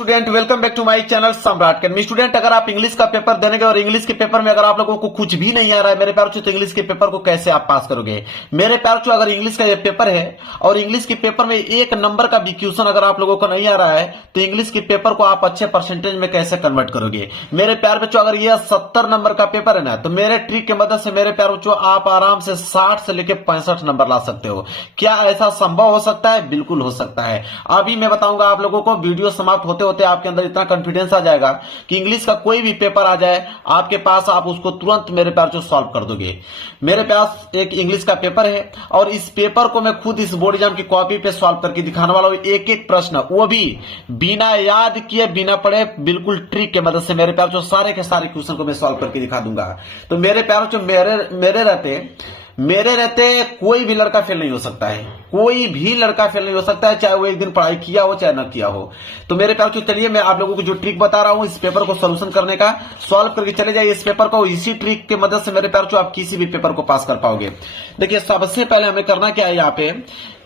Student, welcome back to my channel Samrat academy. Student, अगर आप English का पेपर देने गए और इंग्लिश के पेपर में अगर आप लोगों को कुछ भी नहीं आ रहा है मेरे प्यार तो इंग्लिश के पेपर को कैसे आप पास करोगे मेरे प्यार। अगर इंग्लिश का ये पेपर है और इंग्लिश के पेपर में एक नंबर का भी क्वेश्चन अगर आप लोगों को नहीं आ रहा है तो इंग्लिश के पेपर को आप अच्छे परसेंटेज में कैसे कन्वर्ट करोगे मेरे प्यार बच्चों। अगर ये 70 नंबर का पेपर है ना तो मेरे ट्रिक की मदद से मेरे प्यार बच्चों आप आराम से 60 से लेकर 65 नंबर ला सकते हो। क्या ऐसा संभव हो सकता है? बिल्कुल हो सकता है। अभी मैं बताऊंगा आप लोगों को। वीडियो समाप्त होते होते आपके अंदर इतना कॉन्फिडेंस आ जाएगा कि इंग्लिश का कोई भी पेपर आ जाए आपके पास, आप उसको तुरंत मेरे प्यार जो सॉल्व कर दोगे। मेरे पास एक इंग्लिश का पेपर है और इस पेपर को मैं खुद इस बोर्ड एग्जाम की कॉपी पे सॉल्व करके दिखाने वाला हूं, एक एक प्रश्न, वो भी बिना याद किए बिना पढ़े, बिल्कुल ट्रिक के मदद से मेरे प्यार जो सारे के सारे क्वेश्चन को मैं सॉल्व करके दिखा दूंगा। तो मेरे प्यार जो मेरे रहते कोई भी लड़का फेल नहीं हो सकता है। कोई भी लड़का फेल नहीं हो सकता है, चाहे वो एक दिन पढ़ाई किया हो चाहे ना किया हो। तो मेरे प्यार चलिए मैं आप लोगों को जो ट्रिक बता रहा हूं इस पेपर को सोल्यूशन करने का, सॉल्व करके चले जाइए इस पेपर को। इसी ट्रिक के मदद से मेरे प्यार आप किसी भी पेपर को पास कर पाओगे। देखिए, सबसे पहले हमें करना क्या है यहाँ पे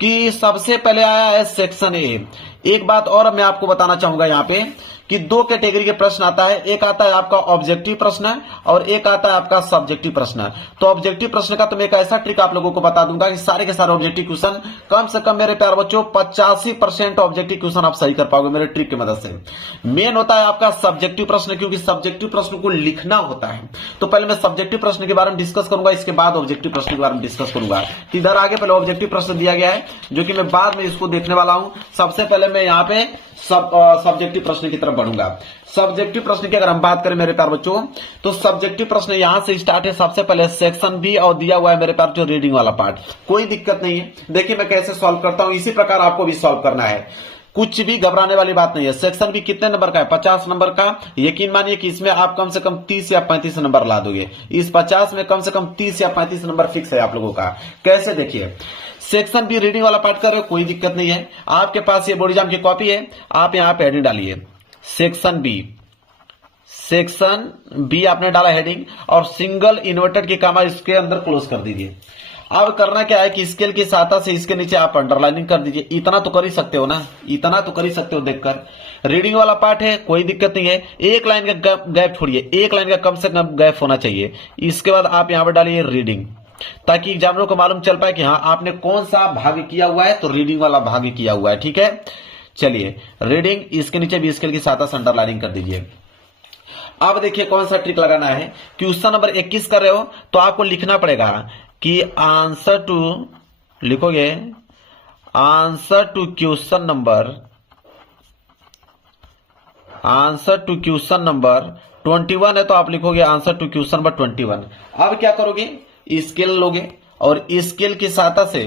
कि सबसे पहले आया है सेक्शन ए। एक बात और मैं आपको बताना चाहूंगा यहाँ पे कि दो कैटेगरी के प्रश्न आता है। एक आता है आपका ऑब्जेक्टिव प्रश्न और एक आता है आपका सब्जेक्टिव प्रश्न। तो ऑब्जेक्टिव प्रश्न का तो मैं एक ऐसा ट्रिक आप लोगों को बता दूंगा कि सारे के सारे ऑब्जेक्टिव क्वेश्चन कम से कम मेरे प्यार बच्चों 85% ऑब्जेक्टिव क्वेश्चन आप सही कर पाओगे मेरे ट्रिक की मदद से। मेन होता है आपका सब्जेक्टिव प्रश्न, क्योंकि सब्जेक्टिव प्रश्न को लिखना होता है। तो पहले मैं सब्जेक्टिव प्रश्न के बारे में डिस्कस करूंगा, इसके बाद ऑब्जेक्टिव प्रश्न के बारे में डिस्कस करूंगा। इधर आगे पहले ऑब्जेक्टिव प्रश्न दिया गया है जो कि मैं बाद में इसको देखने वाला हूं। सबसे पहले मैं यहाँ पे सब्जेक्टिव प्रश्न की तरफ बढ़ूंगा। सब्जेक्टिव प्रश्न की अगर हम बात करें मेरे प्यार बच्चों तो सब्जेक्टिव प्रश्न यहां से स्टार्ट है। सबसे पहले सेक्शन बी और दिया हुआ है मेरे प्यार जो रीडिंग वाला पार्ट। कोई दिक्कत नहीं है, देखिए मैं कैसे सॉल्व करता हूं, इसी प्रकार आपको भी सॉल्व करना है। कुछ भी घबराने वाली बात नहीं है। सेक्शन भी कितने नंबर का है? 50 नंबर का। यकीन मानिए कि इसमें आप कम से कम 30 या 35 नंबर ला दोगे। इस 50 में कम से कम 30 या 35 नंबर फिक्स है आप लोगों का। कैसे? देखिए, सेक्शन बी रीडिंग वाला पार्ट कर रहे हो, कोई दिक्कत नहीं है। आपके पास ये बोर्ड एग्जाम की कॉपी है, आप यहां पे हेडिंग डालिए सेक्शन बी आपने डाला हेडिंग और सिंगल इन्वर्टेड की कामा इसके अंदर क्लोज कर दीजिए। अब करना क्या है कि स्केल की सहायता से इसके नीचे आप अंडरलाइनिंग कर दीजिए। इतना तो कर ही सकते हो ना, इतना तो कर ही सकते हो देखकर। रीडिंग वाला पार्ट है, कोई दिक्कत नहीं है। एक लाइन का गैप छोड़िए, एक लाइन का कम से कम गैप होना चाहिए। इसके बाद आप यहां पर डालिए रीडिंग, ताकि एग्जामिनर को मालूम चल पाए कि हाँ आपने कौन सा भाग किया हुआ है, तो रीडिंग वाला भाग किया हुआ है। ठीक है, चलिए रीडिंग, इसके नीचे भी स्केल की सहायता से अंडरलाइनिंग कर दीजिए। अब देखिए कौन सा ट्रिक लगाना है। क्वेश्चन नंबर 21 कर रहे हो तो आपको लिखना पड़ेगा कि आंसर टू, लिखोगे आंसर टू क्वेश्चन नंबर 21 है तो आप लिखोगे आंसर टू क्वेश्चन नंबर 21। अब क्या करोगे, स्केल लोगे और स्केल की सहायता से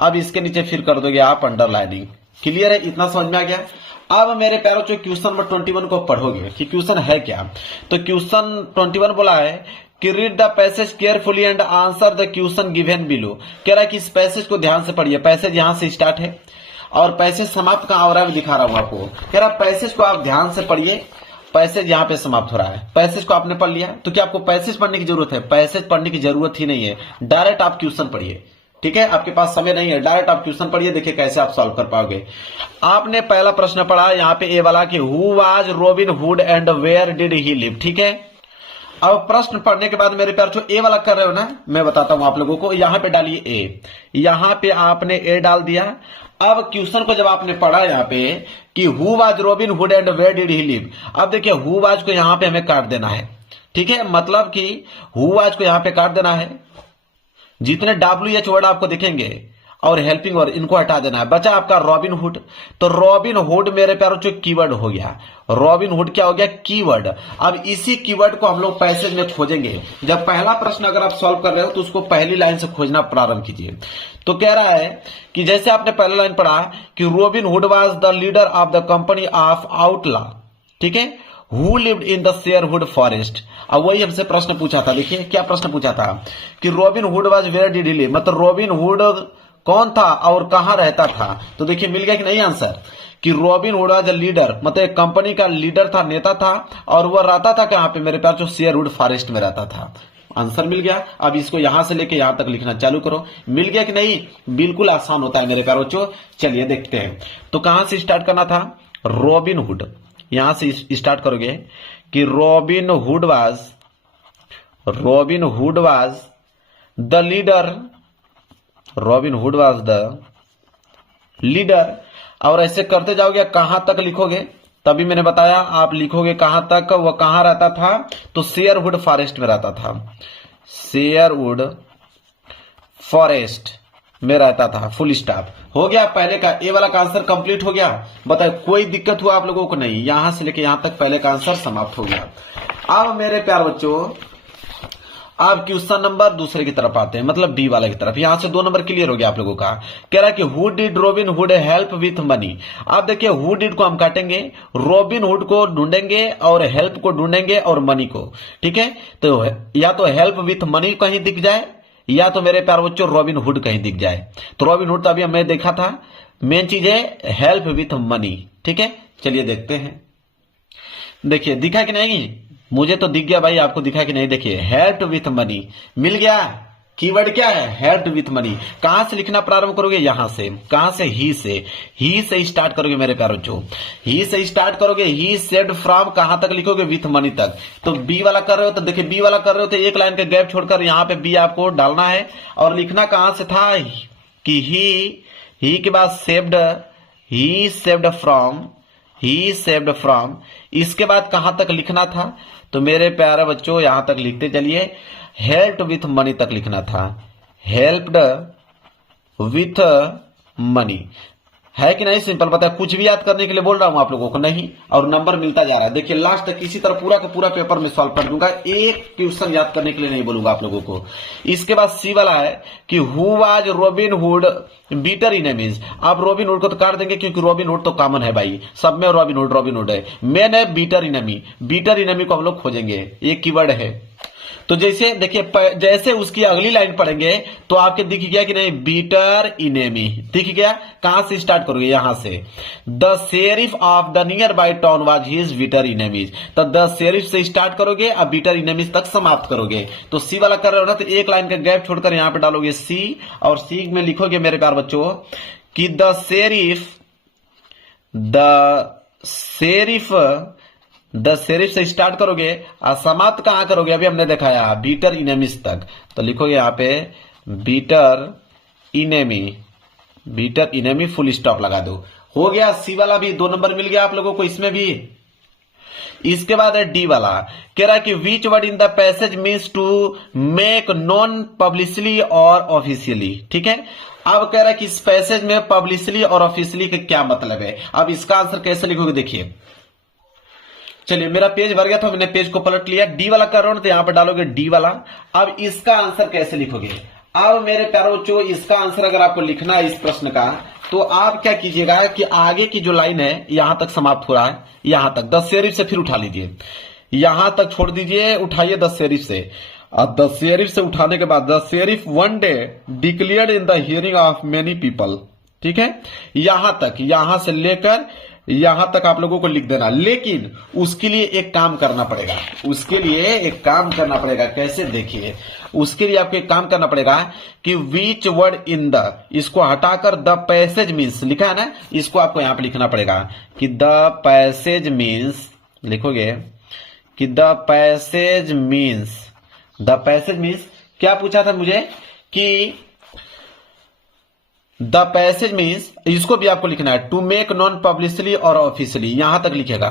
अब इसके नीचे फिर कर दोगे आप अंडरलाइनिंग। क्लियर है? इतना समझ में आ गया। अब मेरे प्यारों जो क्वेश्चन नंबर 21 को पढ़ोगे कि क्वेश्चन है क्या। तो क्वेश्चन 21 बोला है कि read the passage carefully and answer the question given below. कह रहा है कि इस पैसेज को ध्यान से पढ़िए। पैसेज यहां से स्टार्ट है और पैसेज समाप्त कहां हो रहा है मैं दिखा रहा हूं आपको। कह रहा है पैसेज को आप ध्यान से पढ़िए, पैसेज यहां पे समाप्त हो रहा है। पैसेज को आपने पढ़ लिया तो क्या आपको पैसेज पढ़ने की जरूरत है? पैसेज पढ़ने की जरूरत ही नहीं है, डायरेक्ट आप क्वेश्चन पढ़िए। ठीक है, आपके पास समय नहीं है, डायरेक्ट आप क्वेश्चन पढ़िए, देखिए कैसे आप सॉल्व कर पाओगे। आपने पहला प्रश्न पढ़ा यहाँ पे ए वाला कि who was Robin Hood and where did he live. ठीक है, अब प्रश्न पढ़ने के बाद मेरे प्यार जो ए वाला कर रहे हो ना, मैं बताता हूं आप लोगों को। यहां पे डालिए ए, यहां पे आपने ए डाल दिया। अब क्वेश्चन को जब आपने पढ़ा यहाँ पे कि who was Robin Hood and where did he live, अब देखिए हु वाज को यहां पे हमें काट देना है। ठीक है, मतलब कि हु वाज को यहां पे काट देना है। जितने WH वर्ड आपको दिखेंगे और हेल्पिंग वर्ड इनको हटा देना है। बचा आपका रॉबिन हुड। तो रॉबिन हुड मेरे प्यारों जो कीवर्ड हो गया, रॉबिन हुड क्या हो गया? कीवर्ड। अब इसी कीवर्ड को हम लोग पैसेज में खोजेंगे। जब पहला प्रश्न अगर आप सॉल्व कर रहे हो तो उसको पहली लाइन से खोजना प्रारंभ कीजिए। तो कह रहा है कि जैसे आपने पहला लाइन पढ़ा कि Robin Hood was the leader of the company of outlaw. ठीक है, who lived in the Sherwood forest. अब वही हमसे प्रश्न पूछा था। देखिए क्या प्रश्न पूछा था कि Robin Hood was where did he live, मतलब रॉबिन हुड कौन था और कहां रहता था। तो देखिए मिल गया कि नहीं आंसर, कि रॉबिन हुड वाज लीडर, मतलब एक कंपनी का लीडर था, नेता था, और वह रहता था कहां पे मेरे प्यार जो शेयरवुड फॉरेस्ट में रहता था। आंसर मिल गया। अब इसको यहां से लेके यहां तक लिखना चालू करो। मिल गया कि नहीं? बिल्कुल आसान होता है मेरे प्यारों। चलिए देखते हैं। तो कहां से स्टार्ट करना था? Robin hood. यहां से स्टार्ट करोगे कि Robin Hood was the leader, robin Hood was the leader, और ऐसे करते जाओगे। कहां तक लिखोगे? तभी मैंने बताया आप लिखोगे कहां तक, वह कहां रहता था, तो शेयरवुड फॉरेस्ट में रहता था, शेयरवुड फॉरेस्ट में रहता था। फुल स्टॉप हो गया। पहले का ए वाला का आंसर कंप्लीट हो गया। बताए कोई दिक्कत हुआ आप लोगों को? नहीं। यहां से लेके यहां तक पहले का आंसर समाप्त हो गया। अब मेरे प्यार बच्चों आप क्वेश्चन नंबर दूसरे की तरफ आते हैं, मतलब बी वाले की तरफ। यहां से 2 नंबर क्लियर हो गया आप लोगों का। कह रहा है कि who did robin hood help with money. आप देखिए हु डिड को हम काटेंगे, रॉबिन हुड को ढूंढेंगे और हेल्प को ढूंढेंगे और मनी को। ठीक है, तो या तो हेल्प विथ मनी कहीं दिख जाए या तो मेरे प्यार बच्चों रॉबिन हुड कहीं दिख जाए। तो रॉबिन हुड तो अभी हमने देखा था, मेन चीज है हेल्प विथ मनी। ठीक है, चलिए देखते हैं। देखिए दिखा कि नहीं? मुझे तो दिख गया भाई, आपको दिखा कि नहीं? देखिए हेल्प विथ मनी मिल गया। कीवर्ड क्या है? Help with money. कहां से लिखना प्रारंभ करोगे? यहां से। कहां से? ही से स्टार्ट करोगे मेरे प्यारे बच्चों। ही से स्टार्ट करोगे। ही सेड फ्रॉम कहां तक लिखोगे? विथ मनी तक। तो बी वाला कर रहे हो तो देखिए बी वाला कर रहे हो तो एक लाइन का गैप छोड़कर यहां पे बी आपको डालना है। और लिखना कहां से था कि ही के बाद सेव्ड, ही सेव्ड फ्रॉम। इसके बाद कहां तक लिखना था? तो मेरे प्यारे बच्चों यहां तक लिखते चलिए, हेल्प्ड विथ मनी तक लिखना था। हेल्प्ड विथ मनी है कि नहीं? सिंपल पता है। कुछ भी याद करने के लिए बोल रहा हूं आप लोगों को नहीं, और नंबर मिलता जा रहा है। देखिए लास्ट तक इसी तरह पूरा का पूरा पेपर में सॉल्व कर दूंगा, एक क्वेश्चन याद करने के लिए नहीं बोलूंगा आप लोगों को। इसके बाद सी वाला है कि who was Robin Hood bitter enemies. आप रॉबिन हुड को तो काट देंगे क्योंकि रॉबिन हुड तो कॉमन है भाई, सब में रॉबिन हुड है। मेन है बीटर इनेमी को हम लोग खोजेंगे, ये कीवर्ड है। तो जैसे देखिए जैसे उसकी अगली लाइन पढ़ेंगे तो आपके दिख गया कि नहीं? बीटर इनेमी दिख गया। कहां से स्टार्ट करोगे? यहां से। The sheriff of the nearby town was his bitter enemies. तो द शेरिफ से स्टार्ट करोगे अब बीटर इनेमीज तक समाप्त करोगे। तो सी वाला कर रहे हो ना, तो एक लाइन का गैप छोड़कर यहां पे डालोगे सी, और सी में लिखोगे मेरे प्यार बच्चों कि द शेरिफ से स्टार्ट करोगे और समाप्त कहां करोगे? अभी हमने दिखाया बीटर इनेमीज तक। तो लिखोगे यहां पे बीटर इनेमी फुल स्टॉप लगा दो। हो गया। सी वाला भी 2 नंबर मिल गया आप लोगों को इसमें भी। इसके बाद है डी वाला। कह रहा है कि which word in the passage means to make non publicly और ऑफिशियली। ठीक है, अब कह रहा है कि इस पैसेज में पब्लिकली और ऑफिशियली का क्या मतलब है। अब इसका आंसर कैसे लिखोगे? देखिए चलिए मेरा पेज भर गया था, मैंने पेज को पलट लिया। डी वाला कर रहा हूं तो यहां पर डालोगे डी वाला। अब इसका आंसर कैसे लिखोगे? अब मेरे प्यारे बच्चों इसका आंसर अगर आपको लिखना है इस प्रश्न का, तो आप क्या कीजिएगा कि आगे की जो लाइन है यहां तक समाप्त हो रहा है, यहां तक 10 शेरिफ से फिर उठा लीजिए, यहां तक छोड़ दीजिए, उठाइए 10 शेरिफ से। अब 10 शेरिफ से उठाने के बाद the sheriff one day declared in the hearing of many people. ठीक है, यहां तक, यहां से लेकर यहां तक आप लोगों को लिख देना। लेकिन उसके लिए एक काम करना पड़ेगा, कैसे? देखिए उसके लिए आपको एक काम करना पड़ेगा कि विच वर्ड इन द, इसको हटाकर द पैसेज मीन्स लिखा है ना, इसको आपको यहां पे लिखना पड़ेगा कि द पैसेज मीन्स, लिखोगे कि द पैसेज मीन्स क्या पूछा था मुझे कि द पैसेज मीन्स, इसको भी आपको लिखना है टू मेक नॉन पब्लिकली और ऑफिशियली। यहां तक लिखेगा,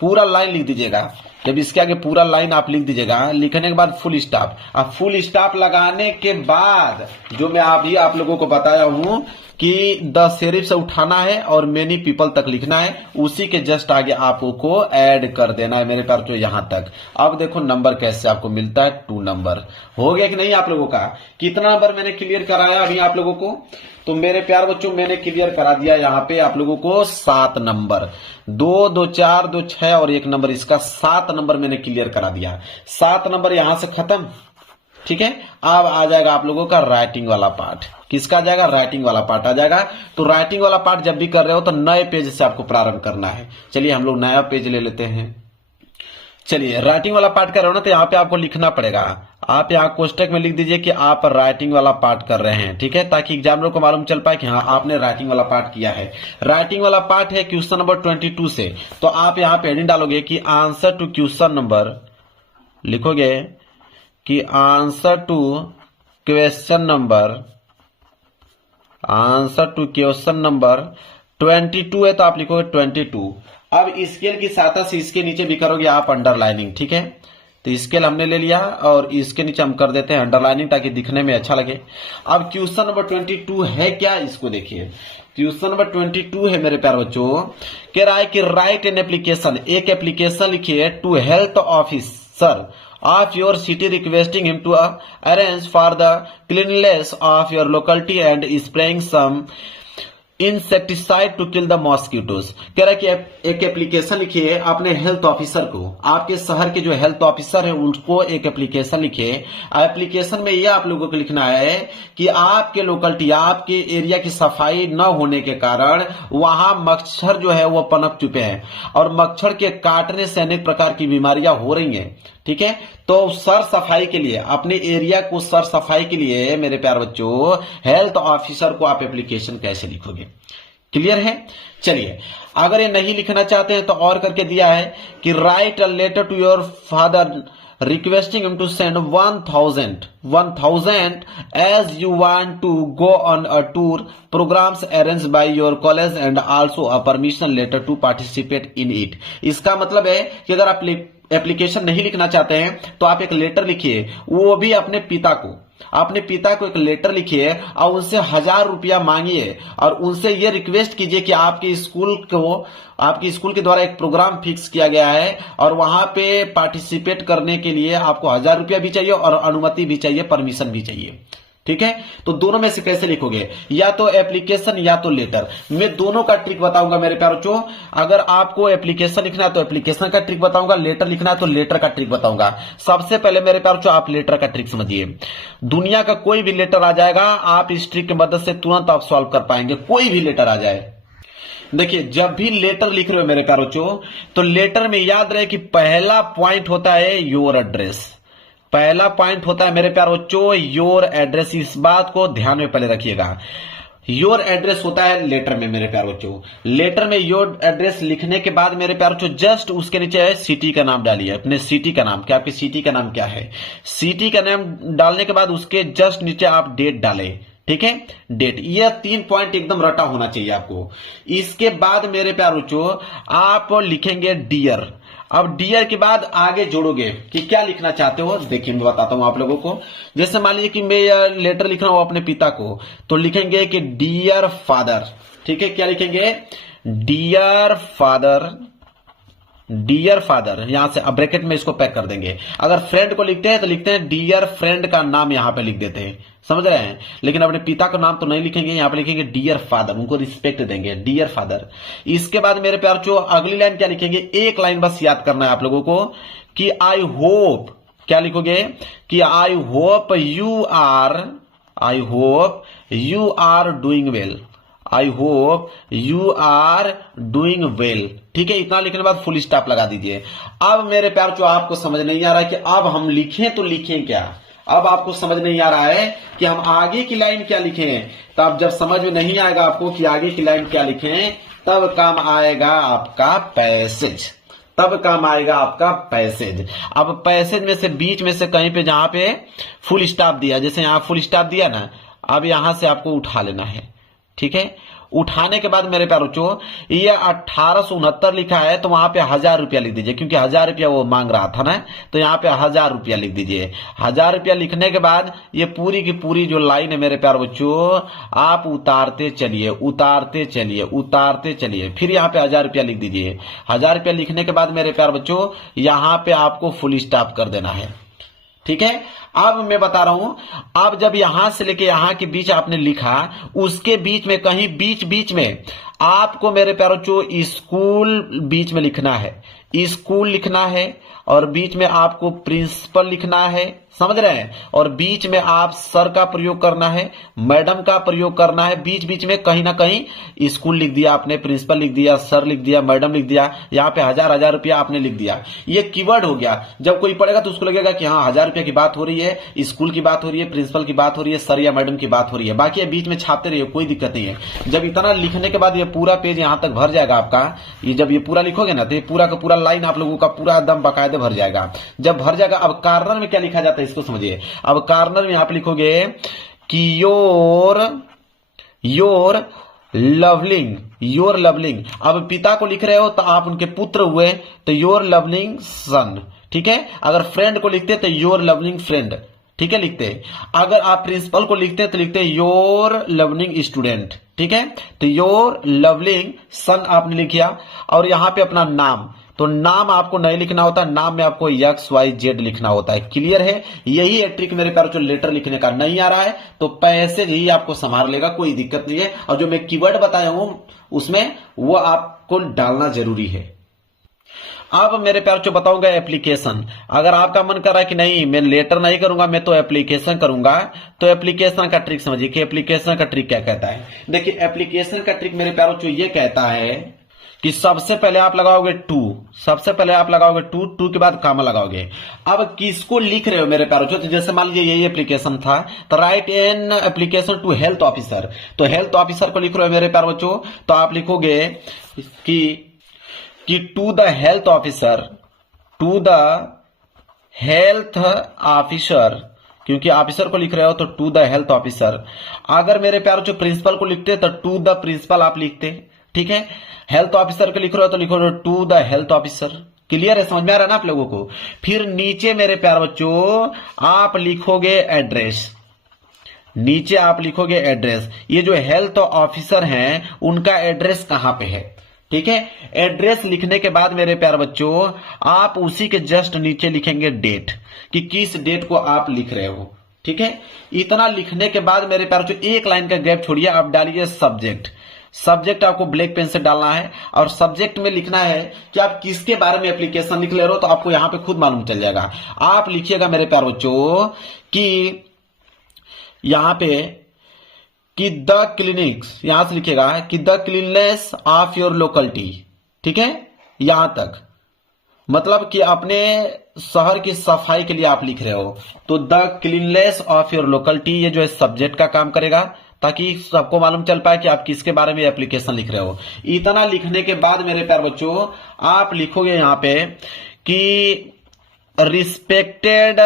पूरा लाइन लिख दीजिएगा। जब इसके आगे पूरा लाइन आप लिख दीजिएगा, लिखने के बाद फुल स्टॉप। अब फुल स्टॉप लगाने के बाद जो मैं अभी आप लोगों को बताया हूं कि द शेरिफ से उठाना है और मेनी पीपल तक लिखना है, उसी के जस्ट आगे आपको ऐड कर देना है मेरे पास जो यहां तक। अब देखो नंबर कैसे आपको मिलता है, 2 नंबर। हो गया कि नहीं आप लोगों का? कितना नंबर मैंने क्लियर कराया अभी आप लोगों को? तो मेरे प्यार बच्चों मैंने क्लियर करा दिया यहां पे आप लोगों को 7 नंबर। 2, 2, 4, 2, 6 और 1 नंबर, इसका 7 नंबर मैंने क्लियर करा दिया। 7 नंबर यहां से खत्म। ठीक है, अब आ जाएगा आप लोगों का राइटिंग वाला पार्ट। किसका आ जाएगा? राइटिंग वाला पार्ट आ जाएगा। तो राइटिंग वाला पार्ट जब भी कर रहे हो तो नए पेज से आपको प्रारंभ करना है। चलिए हम लोग नया पेज ले लेते हैं। चलिए राइटिंग वाला पार्ट कर रहे हो ना, तो यहाँ पे आपको लिखना पड़ेगा आप यहाँ कोष्टक में लिख दीजिए कि आप राइटिंग वाला पार्ट कर रहे हैं, ठीक है, ताकि एग्जामिनर को मालूम चल पाए कि हाँ आपने राइटिंग वाला पार्ट किया है। राइटिंग वाला पार्ट है क्वेश्चन नंबर 22 से, तो आप यहाँ पे हेडिंग डालोगे कि आंसर टू क्वेश्चन नंबर, लिखोगे कि आंसर टू क्वेश्चन नंबर 22 है, तो आप लिखोगे 22। अब स्केल की सहायता से इसके नीचे भी करोगे आप अंडरलाइनिंग, ठीक है। तो स्केल हमने ले लिया और इसके नीचे हम कर देते हैं अंडरलाइनिंग ताकि दिखने में अच्छा लगे। अब क्वेश्चन नंबर 22 है क्या, इसको देखिए। क्वेश्चन नंबर 22 है मेरे प्यारे बच्चों, कह रहा है कि राइट एन एप्लीकेशन, एक एप्लीकेशन लिखिए to health officer of your city requesting him to arrange for the cleanliness of your locality and spraying some insecticide to kill the mosquitoes. कह रहा है कि एक एप्लीकेशन लिखिए अपने हेल्थ ऑफिसर को, आपके शहर के जो हेल्थ ऑफिसर है उनको एक एप्लीकेशन लिखिए। एप्लीकेशन में यह आप लोगों को लिखना है कि आपके लोकलिटी, आपके एरिया की सफाई न होने के कारण वहां मच्छर जो है वो पनप चुके हैं और मच्छर के काटने से अनेक प्रकार की बीमारियां हो रही हैं, ठीक है। तो सर सफाई के लिए, अपने एरिया को सर सफाई के लिए मेरे प्यारे बच्चों हेल्थ ऑफिसर को आप एप्लीकेशन कैसे लिखोगे, क्लियर है। चलिए, अगर ये नहीं लिखना चाहते हैं तो और करके दिया है कि write a letter to your father requesting him to send 1000 as you want to go on a tour programs arranged by your college and also a permission letter to participate in it। इसका मतलब है कि अगर आप application नहीं लिखना चाहते हैं तो आप एक लेटर लिखिए, वो भी अपने पिता को एक लेटर लिखिए और उनसे 1000 रुपया मांगिए और उनसे ये रिक्वेस्ट कीजिए कि आपके स्कूल के द्वारा एक प्रोग्राम फिक्स किया गया है और वहां पे पार्टिसिपेट करने के लिए आपको 1000 रुपया भी चाहिए और अनुमति भी चाहिए, परमिशन भी चाहिए, ठीक है। तो दोनों में से कैसे लिखोगे, या तो एप्लीकेशन या तो लेटर। मैं दोनों का ट्रिक बताऊंगा मेरे प्यारे बच्चों। अगर आपको एप्लीकेशन लिखना है तो एप्लीकेशन का ट्रिक बताऊंगा, लेटर लिखना है तो लेटर का ट्रिक बताऊंगा। सबसे पहले मेरे प्यारे बच्चों आप लेटर का ट्रिक समझिए। दुनिया का कोई भी लेटर आ जाएगा, आप इस ट्रिक की मदद से तुरंत आप सॉल्व कर पाएंगे, कोई भी लेटर आ जाए। देखिए, जब भी लेटर लिख रहे हो मेरे प्यारे बच्चों तो लेटर में याद रहे कि पहला पॉइंट होता है योर एड्रेस, पहला पॉइंट होता है मेरे प्यारे बच्चों योर एड्रेस। इस बात को ध्यान में पहले रखिएगा, योर एड्रेस होता है लेटर में मेरे प्यारे बच्चों। लेटर में योर एड्रेस लिखने के बाद मेरे प्यारे बच्चों जस्ट उसके नीचे है सिटी का नाम डालिए, अपने सिटी का नाम, क्या आपकी सिटी का नाम क्या है, सिटी का नाम डालने के बाद उसके जस्ट नीचे आप डेट डालें, ठीक है, डेट। यह 3 पॉइंट एकदम रटा होना चाहिए आपको। इसके बाद मेरे प्यारे बच्चों आप लिखेंगे डियर। अब डियर के बाद आगे जोड़ोगे कि क्या लिखना चाहते हो। देखिए मैं बताता हूं आप लोगों को। जैसे मान लीजिए कि मैं यह लेटर लिख रहा हूं अपने पिता को, तो लिखेंगे कि डियर फादर, ठीक है। क्या लिखेंगे, डियर फादर, डियर फादर, यहां से अब ब्रैकेट में इसको पैक कर देंगे। अगर फ्रेंड को लिखते हैं तो लिखते हैं डियर फ्रेंड का नाम यहां पे लिख देते हैं, समझ रहे हैं। लेकिन अपने पिता का नाम तो नहीं लिखेंगे, यहां पे लिखेंगे डियर फादर, उनको रिस्पेक्ट देंगे, डियर फादर। इसके बाद मेरे प्यार जो अगली लाइन क्या लिखेंगे, एक लाइन बस याद करना है आप लोगों को कि आई होप, क्या लिखोगे कि I hope you are doing well, I hope you are doing well, ठीक है। इतना लिखने के बाद फुल स्टॉप लगा दीजिए। अब मेरे प्यार जो आपको समझ नहीं आ रहा है कि अब हम लिखें तो लिखें क्या, अब आपको समझ नहीं आ रहा है कि हम आगे की लाइन क्या लिखें। तो अब जब समझ में नहीं आएगा आपको कि आगे की लाइन क्या लिखें, तब काम आएगा आपका पैसेज, तब काम आएगा आपका पैसेज। अब पैसेज में से बीच में से कहीं पे जहां पे फुल स्टॉप दिया, जैसे यहां फुल स्टॉप दिया ना, अब यहां से आपको उठा लेना है, ठीक है। उठाने के बाद मेरे प्यारे बच्चों ये 1869 लिखा है तो वहां पे 1000 रुपया लिख दीजिए, क्योंकि 1000 रुपया वो मांग रहा था ना, तो यहाँ पे 1000 रुपया लिख दीजिए। 1000 रुपया लिखने के बाद ये पूरी की पूरी जो लाइन है मेरे प्यारे बच्चों आप उतारते चलिए, उतारते चलिए, उतारते चलिए, फिर यहाँ पे 1000 रुपया लिख दीजिए। 1000 रुपया लिखने के बाद मेरे प्यारे बच्चों यहाँ पे आपको फुल स्टॉप कर देना है, ठीक है। अब मैं बता रहा हूं, अब जब यहां से लेके यहां के बीच आपने लिखा, उसके बीच में कहीं बीच बीच में आपको मेरे प्यारों बच्चों स्कूल बीच में लिखना है, स्कूल लिखना है और बीच में आपको प्रिंसिपल लिखना है, समझ रहे हैं। और बीच में आप सर का प्रयोग करना है, मैडम का प्रयोग करना है, बीच बीच में कहीं ना कहीं स्कूल लिख दिया आपने, प्रिंसिपल लिख दिया, सर लिख दिया, मैडम लिख दिया, यहाँ पे 1000 रुपया आपने लिख दिया। ये कीवर्ड हो गया। जब कोई पढ़ेगा तो उसको लगेगा कि हाँ 1000 रुपया की बात हो रही है, स्कूल की बात हो रही है, प्रिंसिपल की बात हो रही है, सर या मैडम की बात हो रही है। बाकी ये बीच में छापते रहिए, कोई दिक्कत नहीं है। जब इतना लिखने के बाद ये पूरा पेज यहाँ तक भर जाएगा आपका, ये जब ये पूरा लिखोगे ना तो ये पूरा का पूरा लाइन आप लोगों का पूरा एकदम बाकायदे भर जाएगा। जब भर जाएगा, अब कार्नर में क्या लिखा जाता है इसको समझिए। अब कार्नर में आप लिखोगे कि योर लवलिंग। अब पिता को लिख रहे हो तो आप उनके पुत्र हुए, तो योर लवलिंग सन, ठीक है। अगर फ्रेंड को लिखते तो योर लवलिंग फ्रेंड, ठीक है, लिखते। अगर आप प्रिंसिपल को लिखते तो लिखते योर लवलिंग स्टूडेंट, ठीक है। तो योर लवलिंग सन आपने लिखा। और यहां पे अपना नाम, तो नाम आपको नहीं लिखना होता, नाम में आपको XYZ लिखना होता है। क्लियर है। यही है ट्रिक मेरे प्यारे। जो लेटर लिखने का नहीं आ रहा है तो पैसे ही आपको संभाल लेगा, कोई दिक्कत नहीं है। और जो मैं कीवर्ड बताया हूं उसमें वो आपको डालना जरूरी है। अब मेरे प्यार जो बताऊंगा एप्लीकेशन। अगर आपका मन कर रहा है कि नहीं मैं लेटर नहीं करूंगा, मैं तो एप्लीकेशन करूंगा, तो एप्लीकेशन का ट्रिक समझिए कि एप्लीकेशन का ट्रिक क्या कहता है। देखिए एप्लीकेशन का ट्रिक मेरे प्यारों जो ये कहता है कि सबसे पहले आप लगाओगे टू के बाद कामा लगाओगे। अब किसको लिख रहे हो मेरे प्यारों, तो जैसे मान लीजिए यही एप्लीकेशन था, तो write an application to health officer, तो हेल्थ ऑफिसर को लिख रहे हो मेरे प्यारे बच्चों, तो आप लिखोगे कि टू द हेल्थ ऑफिसर, क्योंकि ऑफिसर को लिख रहे हो तो टू द हेल्थ ऑफिसर। अगर मेरे प्यारे जो प्रिंसिपल को लिखते तो टू द प्रिंसिपल आप लिखते, ठीक है। हेल्थ ऑफिसर को लिख रहे हो तो लिखो to the health officer. Clear है, समझ में आ रहा है ना आप लोगों को। फिर नीचे मेरे प्यारे बच्चों आप लिखोगे एड्रेस, नीचे आप लिखोगे एड्रेस। ये जो हेल्थ ऑफिसर हैं उनका एड्रेस कहां पे है, ठीक है। एड्रेस लिखने के बाद मेरे प्यारे बच्चों आप उसी के जस्ट नीचे लिखेंगे डेट, कि किस डेट को आप लिख रहे हो, ठीक है। इतना लिखने के बाद मेरे प्यारे बच्चों एक लाइन का गैप छोड़िए, आप डालिए सब्जेक्ट आपको ब्लैक पेन से डालना है। और सब्जेक्ट में लिखना है कि आप किसके बारे में एप्लीकेशन लिख ले रहे हो, तो आपको यहां पे खुद मालूम चल जाएगा। आप लिखिएगा मेरे प्यारे बच्चों कि यहां पे कि द क्लिनिक्स, यहां से लिखिएगा कि the cleanness of your locality, ठीक है। यहां तक मतलब कि अपने शहर की सफाई के लिए आप लिख रहे हो, तो the cleanness of your locality ये जो है सब्जेक्ट का काम करेगा, ताकि सबको मालूम चल पाए कि आप किसके बारे में एप्लीकेशन लिख रहे हो। इतना लिखने के बाद मेरे प्यारे बच्चों आप लिखोगे यहां पे कि रिस्पेक्टेड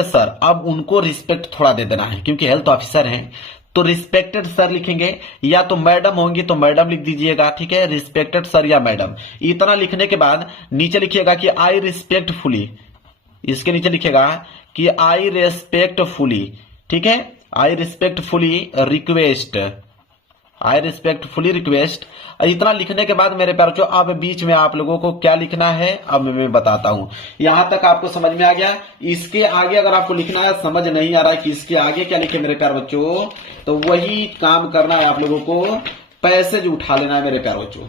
सर। अब उनको रिस्पेक्ट थोड़ा दे देना है क्योंकि हेल्थ ऑफिसर हैं, तो रिस्पेक्टेड सर लिखेंगे, या तो मैडम होंगी तो मैडम लिख दीजिएगा, ठीक है। रिस्पेक्टेड सर या मैडम। इतना लिखने के बाद नीचे लिखिएगा कि आई रिस्पेक्टफुली, इसके नीचे लिखिएगा कि आई रेस्पेक्टफुली, ठीक है। I respectfully request. इतना लिखने के बाद मेरे प्यारे बच्चों अब बीच में आप लोगों को क्या लिखना है अब मैं बताता हूं। यहां तक आपको समझ में आ गया। इसके आगे अगर आपको लिखना है, समझ नहीं आ रहा है कि इसके आगे क्या लिखे मेरे प्यारे बच्चों, तो वही काम करना है आप लोगों को। पैसेज उठा लेना है मेरे प्यारे बच्चों।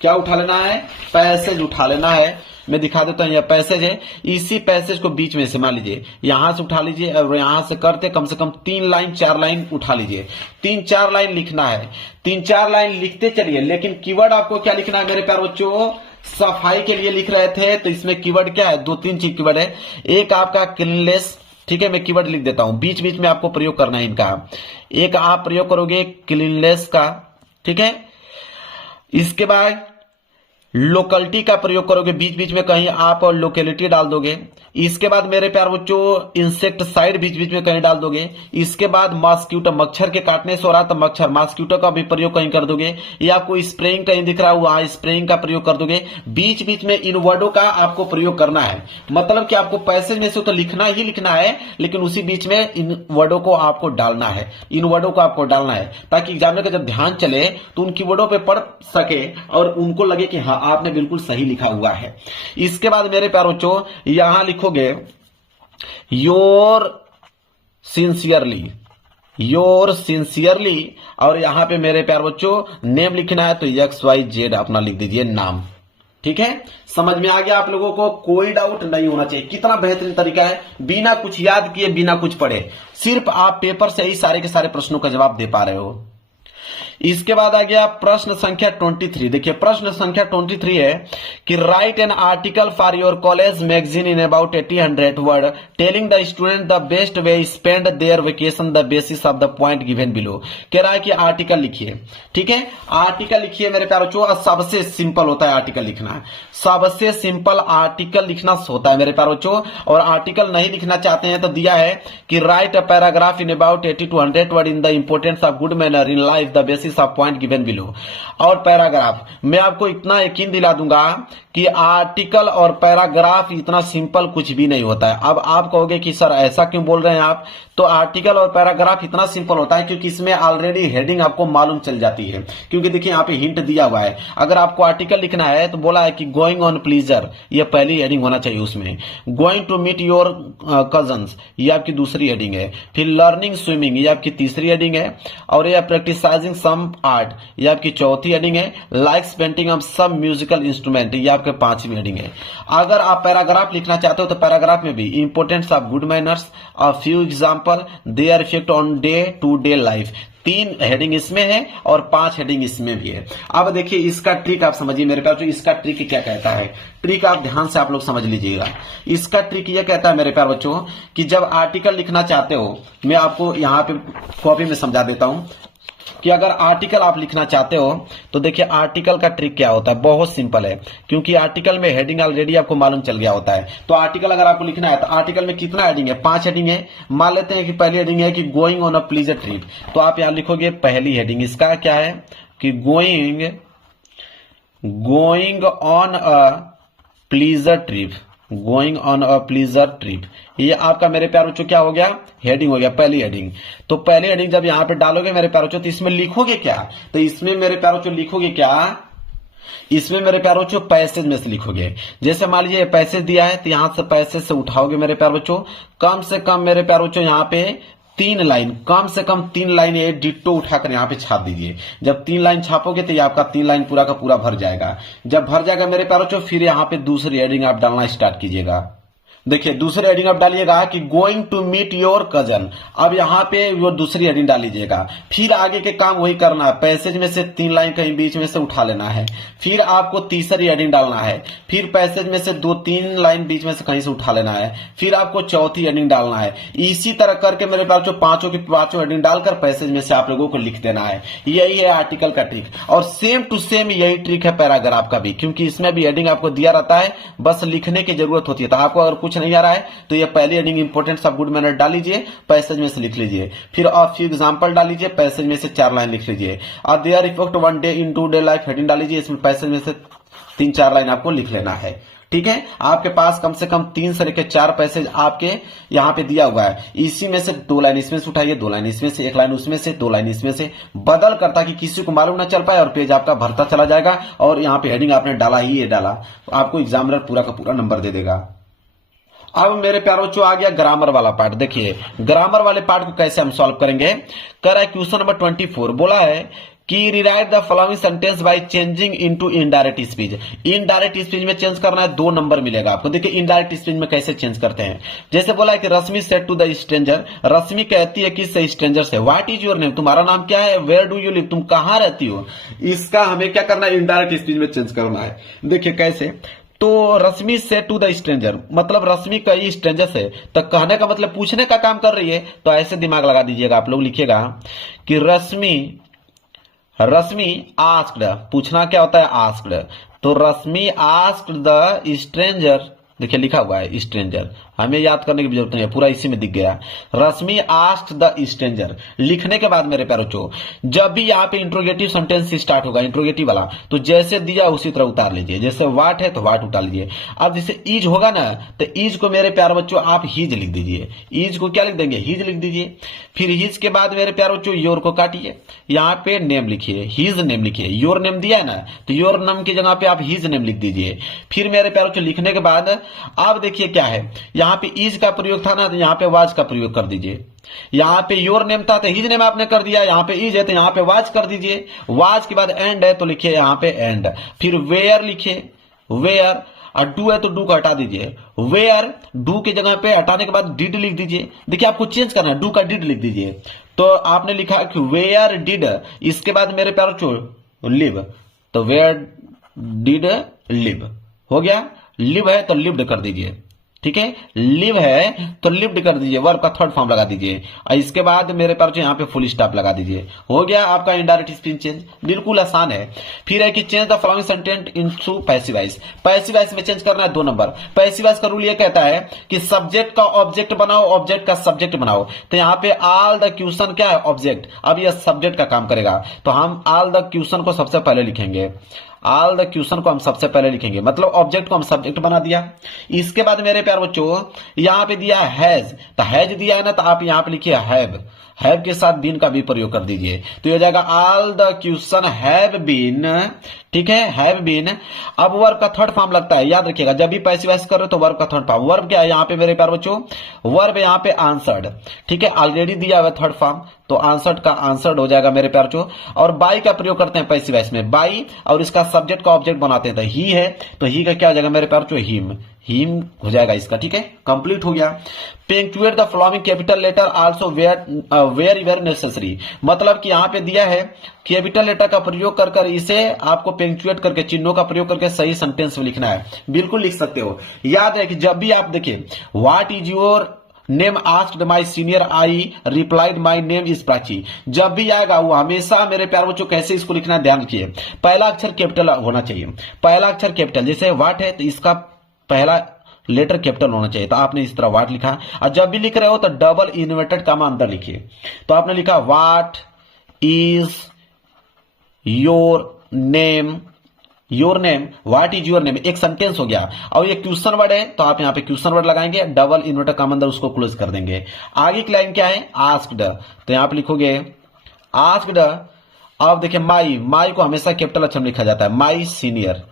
क्या उठा लेना है? पैसेज उठा लेना है। मैं दिखा देता हूं, यह पैसेज है। इसी पैसेज को बीच में से मान लीजिए यहां से उठा लीजिए और यहां से करते कम से कम 3 लाइन 4 लाइन उठा लीजिए। 3-4 लाइन लिखना है। 3-4 लाइन लिखते चलिए, लेकिन कीवर्ड आपको क्या लिखना है मेरे प्यारे बच्चों? सफाई के लिए लिख रहे थे तो इसमें कीवर्ड क्या है? 2-3 चीज कीवर्ड है। एक आपका क्लीननेस, ठीक है, मैं कीवर्ड लिख देता हूं, बीच बीच में आपको प्रयोग करना है इनका। एक आप प्रयोग करोगे क्लीननेस का, ठीक है। इसके बाद लोकेलिटी का प्रयोग करोगे, बीच बीच में कहीं आप लोकेलिटी डाल दोगे। इसके बाद मेरे प्यारे बच्चों इंसेक्टिसाइड बीच बीच में कहीं डाल दोगे। इसके बाद मॉस्किटो, मच्छर के काटने से हो रहा तो मच्छर, मॉस्किटो का भी प्रयोग कहीं कर दोगे, या कोई स्प्रेइंग कहीं दिख रहा है वहां स्प्रेइंग का प्रयोग कर दोगे। बीच बीच में इन वर्डों का आपको प्रयोग करना है। मतलब कि आपको पैसेज में से तो लिखना ही लिखना है, लेकिन उसी बीच में इन वर्डों को आपको डालना है। इन वर्डों को आपको डालना है ताकि एग्जामिनर का जब ध्यान चले तो उन कीवर्डों पे पढ़ सके और उनको लगे कि हाँ आपने बिल्कुल सही लिखा हुआ है। इसके बाद मेरे प्यारे बच्चों यहां लिखोगे योर सिंसियरली, और यहां पे मेरे प्यारे बच्चों नेम लिखना है तो XYZ अपना लिख दीजिए नाम, ठीक है, समझ में आ गया आप लोगों को? कोई डाउट नहीं होना चाहिए। कितना बेहतरीन तरीका है, बिना कुछ याद किए, बिना कुछ पढ़े, सिर्फ आप पेपर से ही सारे के सारे प्रश्नों का जवाब दे पा रहे हो। इसके बाद आ गया प्रश्न संख्या 23। देखिए प्रश्न संख्या 23 है कि write an article for your college magazine in about 80-100 word telling the student the best way spend their vacation the basis of the point given below. कह रहा है कि आर्टिकल लिखिए। ठीक है, आर्टिकल लिखिए मेरे प्यारो बच्चों। सबसे सिंपल होता है आर्टिकल लिखना, सबसे सिंपल आर्टिकल लिखना होता है मेरे प्यारो बच्चों। और आर्टिकल नहीं लिखना चाहते हैं तो दिया है कि write a paragraph in about 80-100 word in the importance of good manner in life the basis of point given below. और पैराग्राफ, मैं आपको इतना यकीन दिला दूंगा कि आर्टिकल और पैराग्राफ इतना सिंपल कुछ भी नहीं होता है। अब आप कहोगे कि सर ऐसा क्यों बोल रहे हैं आप? तो आर्टिकल और पैराग्राफ इतना सिंपल होता है क्योंकि इसमें ऑलरेडी हेडिंग आपको मालूम चल जाती है। क्योंकि देखिए यहाँ पे हिंट दिया हुआ है, अगर आपको आर्टिकल लिखना है तो बोला है कि गोइंग ऑन प्लीजर, ये पहली हेडिंग होना चाहिए उसमें। Going to meet your cousins, ये आपकी दूसरी हेडिंग है। फिर लर्निंग स्विमिंग, ये आपकी तीसरी हेडिंग है। और ये प्रैक्टिसाइजिंग सम आर्ट, ये आपकी चौथी हेडिंग है। Likes painting of some musical instrument, ये आपके पांचवी हेडिंग है। अगर आप पैराग्राफ लिखना चाहते हो तो पैराग्राफ में भी importance of good manners, a few example, their effect on day to day life, 3 heading इसमें है और 5 हेडिंग इसमें भी है। अब देखिए इसका ट्रिक आप समझिए मेरे प्यार, इसका ट्रिक क्या कहता है। ट्रिक आप ध्यान से आप लोग समझ लीजिएगा। इसका ट्रिक ये कहता है मेरे प्यार बच्चों कि जब आर्टिकल लिखना चाहते हो, मैं आपको यहाँ पे कॉपी में समझा देता हूं कि अगर आर्टिकल आप लिखना चाहते हो तो देखिए आर्टिकल का ट्रिक क्या होता है, बहुत सिंपल है। क्योंकि आर्टिकल में हेडिंग ऑलरेडी आपको मालूम चल गया होता है। तो आर्टिकल अगर आपको लिखना है तो आर्टिकल में कितना हेडिंग है? 5 हेडिंग है। मान लेते हैं कि पहली हेडिंग है कि going on a pleaser trip, तो आप यहां लिखोगे पहली हेडिंग इसका क्या है कि going on a pleaser trip, going on a pleaser trip, ये आपका मेरे प्यार बच्चों क्या हो गया? हेडिंग हो गया, पहली हेडिंग। तो पहली हेडिंग जब यहां पे डालोगे मेरे प्यार बच्चों तो इसमें लिखोगे क्या? तो इसमें मेरे प्यार बच्चों लिखोगे क्या? इसमें मेरे प्यार बच्चों पैसेज में से लिखोगे। जैसे मान लीजिए पैसेज दिया है तो यहां से पैसेज से उठाओगे मेरे प्यार बच्चों, कम से कम मेरे प्यार बच्चों यहां पे 3 लाइन, कम से कम 3 लाइन ये डिट्टो उठाकर यहाँ पे छाप दीजिए। जब 3 लाइन छापोगे तो ये आपका 3 लाइन पूरा का पूरा भर जाएगा। जब भर जाएगा मेरे प्यारों बच्चों फिर यहाँ पे दूसरी हेडिंग आप डालना स्टार्ट कीजिएगा। देखिए दूसरी हेडिंग आप डालिएगा कि going to meet your cousin. अब यहाँ पे वो दूसरी हेडिंग डाल लीजिएगा। फिर आगे के काम वही करना है, पैसेज में से 3 लाइन कहीं बीच में से उठा लेना है। फिर आपको तीसरी हेडिंग डालना है। फिर पैसेज में से 2-3 लाइन बीच में से कहीं से उठा लेना है। फिर आपको चौथी हेडिंग डालना है। इसी तरह करके मेरे पास जो पांचों की पांचों हेडिंग डालकर पैसेज में से आप लोगों को लिख देना है। यही है आर्टिकल का ट्रिक। और सेम टू सेम यही ट्रिक है पैराग्राफ का भी, क्योंकि इसमें भी हेडिंग आपको दिया रहता है, बस लिखने की जरूरत होती है। तो आपको अगर कुछ नहीं आ रहा है तो ये पहली heading importance of good manner डाल लीजिए, पैसेज में से लिख लीजिए। फिर आप फ्यू एग्जांपल डाल लीजिए, पैसेज में से 4 लाइन लिख लीजिए। और their effect on day in to day life heading डाल लीजिए, इसमें पैसेज में से 3-4 लाइन आपको लिख लेना है। ठीक है, आपके पास कम से कम 3 से लेकर 4 पैसेज आपके यहाँ पे दिया हुआ है। इसी में से 2 लाइन इसमें से उठाइए, 2 लाइन इसमें से, 1 लाइन उसमें से, 2 लाइन इसमें से, बदल कर ताकि किसी को मालूम ना चल पाए और पेज आपका भरता चला जाएगा। और यहाँ पे हेडिंग आपने डाला ही ये डाला, आपको एग्जामिनर पूरा का पूरा नंबर दे देगा। अब मेरे प्यारों बच्चों आ गया ग्रामर वाला पार्ट। देखिए ग्रामर वाले पार्ट को कैसे हम सॉल्व करेंगे। कर रहा है क्वेश्चन नंबर 24, बोला है कि rewrite the following sentence by changing into indirect speech. Indirect speech में चेंज करना है, 2 नंबर मिलेगा आपको। देखिए इनडायरेक्ट स्पीच में कैसे चेंज करते हैं। जैसे बोला है कि रश्मि सेड टू द स्ट्रेंजर, रश्मि कहती है किससे? स्ट्रेंजर से। व्हाट इज योर नेम, तुम्हारा नाम क्या है? वेयर डू यू लिव, तुम कहां रहती हो? इसका हमें क्या करना है? इनडायरेक्ट स्पीच में चेंज करना है। देखिए कैसे, तो रश्मि से टू द स्ट्रेंजर मतलब रश्मि कई स्ट्रेंजर से, तो कहने का मतलब पूछने का काम कर रही है। तो ऐसे दिमाग लगा दीजिएगा आप लोग, लिखिएगा कि रश्मि आस्क्ड, पूछना क्या होता है? आस्क्ड। तो रश्मि आस्क्ड द स्ट्रेंजर, देखिए लिखा हुआ है स्ट्रेंजर, हमें याद करने की जरूरत नहीं है, पूरा इसी में दिख गया। रश्मि आस्क्ड द स्ट्रेंजर लिखने के बाद मेरे प्यारों बच्चों, जब भी यहाँ पे इंट्रोगेटिव सेंटेंस स्टार्ट होगा, इंट्रोगेटिव वाला, तो जैसे दिया उसी तरह उतार लीजिए। जैसे वाट है तो वाट उतार लीजिए। अब जैसे ईज होगा ना, तो ईज को मेरे प्यारे बच्चों आप हीज लिख दीजिए। ईज को क्या लिख देंगे? हीज लिख दीजिए। फिर हीज के बाद मेरे प्यारे बच्चों योर को काटिए, यहाँ पे नेम लिखिए, हीज नेम लिखिए। योर नेम दिया है ना, तो योर नेम की जगह पे आप हीज नेम लिख दीजिए। फिर मेरे प्यारे बच्चों लिखने के बाद अब देखिए क्या है, यहाँ पे ईज का प्रयोग था ना, तो यहाँ पे वाज का प्रयोग कर दीजिए। यहाँ पे योर नेम था तो हिज नेम आपने कर दिया, यहाँ पे इज है तो यहाँ पे वाज कर दीजिए। वाज के बाद एंड है तो लिखिए यहाँ पे एंड। फिर वेयर लिखिए, वेयर, और डू है तो डू को हटा दीजिए, वेयर डू की जगह पे हटाने के बाद डिड लिख दीजिए। देखिए आपको चेंज करना है, डू का डिड लिख दीजिए। तो आपने लिखा कि वेयर डिड, इसके बाद मेरे प्यारो चो लिव, तो वेयर डिड लिव हो गया। लिव है तो लिव्ड कर दीजिए, ठीक है। लिव है तो लिव्ड कर दीजिए, वर्ब का थर्ड फॉर्म लगा दीजिए और इसके बाद मेरे पास यहाँ पे फुल स्टॉप लगा दीजिए। हो गया आपका इनडायरेक्ट स्पीच चेंज, बिल्कुल आसान है। फिर है कि change the following sentence into passive voice. Passive voice में चेंज करना है 2 नंबर। पैसिव वॉइस का रूल ये कहता है कि सब्जेक्ट का ऑब्जेक्ट बनाओ, ऑब्जेक्ट का सब्जेक्ट बनाओ। तो यहाँ पे ऑल द क्वेश्चन क्या है, ऑब्जेक्ट। अब यह सब्जेक्ट का काम करेगा, तो हम ऑल द क्वेश्चन को सबसे पहले लिखेंगे, ऑल द क्वेश्चन को हम सबसे पहले लिखेंगे, मतलब ऑब्जेक्ट को हम सब्जेक्ट बना दिया। इसके बाद मेरे प्यार बच्चों यहां पे दिया हैज, तो हैज दिया है ना, तो आप यहां पे लिखिए हैव, हैव के साथ बीन का भी प्रयोग कर दीजिए, तो ये हो जाएगा all the question have been, ठीक है, हैव बीन। अब वर्ब का थर्ड फॉर्म लगता है, याद रखिएगा जब भी पैसिव वॉइस करो तो वर्ब का थर्ड फॉर्म। वर्ब क्या है यहाँ पे मेरे प्यार बच्चों, वर्ब यहाँ पे आंसर्ड, ठीक है, ऑलरेडी दिया हुआ थर्ड फॉर्म, तो आंसर्ड का आंसर्ड हो जाएगा मेरे प्यार बच्चों। और बाई का प्रयोग करते हैं पैसिव वॉइस में, बाई, और इसका सब्जेक्ट का ऑब्जेक्ट बनाते हैं, तो ही है, तो ही का क्या हो जाएगा मेरे प्यार बच्चों, हिम, हिम हो जाएगा इसका, ठीक है, कंप्लीट हो गया। Punctuate the following capital letter also were very necessary, मतलब कि यहां पे दिया है कैपिटल लेटर का प्रयोग कर कर इसे आपको पेंक्चुएट करके, चिन्हों का प्रयोग करके सही सेंटेंस में लिखना है। बिल्कुल लिख सकते हो। याद है कि जब भी आप देखिए what is your name asked my senior, I replied my name is Prachi, जब भी आएगा वो हमेशा मेरे प्यार बच्चों कैसे इसको लिखना है ध्यान रखिए, पहला अक्षर कैपिटल होना चाहिए, पहला अक्षर कैपिटल। जैसे व्हाट है तो इसका पहला लेटर कैपिटल होना चाहिए, तो आपने इस तरह व्हाट लिखा। और जब भी लिख रहे हो तो डबल इन्वर्टेड कॉमा अंदर लिखिए, तो आपने लिखा what is your name, your name, what is your name, एक सेंटेंस हो गया। और ये क्वेश्चन वर्ड है तो आप यहाँ पे क्वेश्चन वर्ड लगाएंगे, डबल इन्वर्टेड कॉमा अंदर उसको क्लोज कर देंगे। आगे की लाइन क्या है, आस्क्ड, तो यहाँ पे लिखोगे आस्क्ड। अब देखिए माई, माई को हमेशा कैपिटल अक्षर में लिखा जाता है, माई सीनियर,